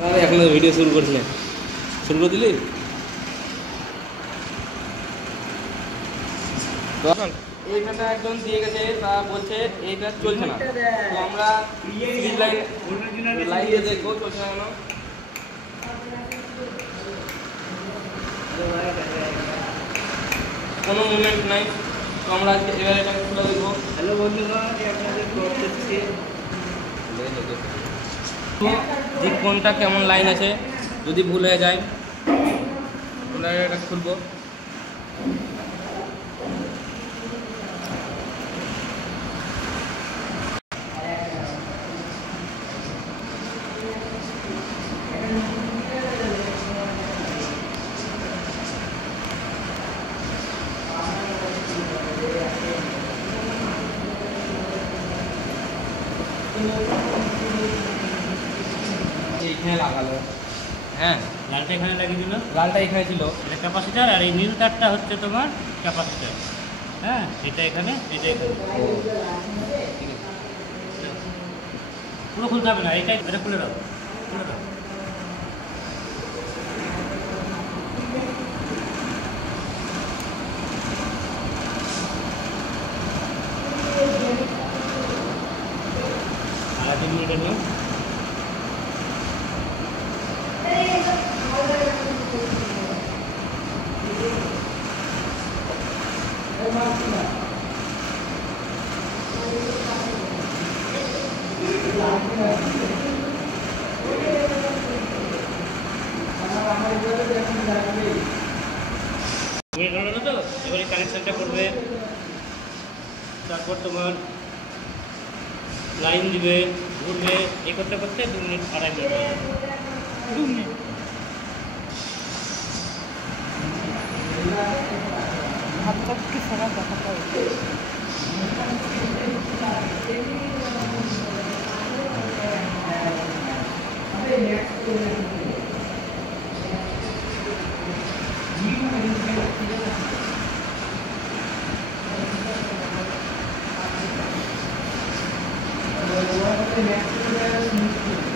এখন ভিডিও শুরু করছি না, শুরু করে দিলি। এইটা একজন দিয়ে গেছে, তা বলছে এইটা চলছে না, তো আমরা লাইন দেখবো চলছে না কেন, কোনো মুভমেন্ট নাই। তো আমরা আজকে এবার এটাকে খুলে দেখবো। হ্যালো বন্ধুগণ, আপনাদের করতেছি যে কোনটা কেমন লাইন আছে, যদি ভুল হয়ে যায় তাহলে এটা খুলবো। এইখানে লাগালো, হ্যাঁ লালটা এখানে লাগিয়ে দিল, লালটা এখানে ছিল, এটা ক্যাপাসিটার, আর এই নীল তারটা হচ্ছে তোমার ক্যাপাসিটার। হ্যাঁ, এটা এখানে, এটা এখানে। ঠিক আছে, পুরো খুলতে হবে না, এইটাই, এটা খুলে দাও, খুলে দাও। আর 2 মিনিটের নিয়ম। মিনিট হলো না তো, এবারে কানেকশানটা করবে, তারপর তোমার লাইন দিবে, ঘুরবে, এই করতে করতে 2 মিনিট, 2.5 মিনিট হয়ে যাবে। 2 মিনিট। কি সময় দেখাতে হবে। Next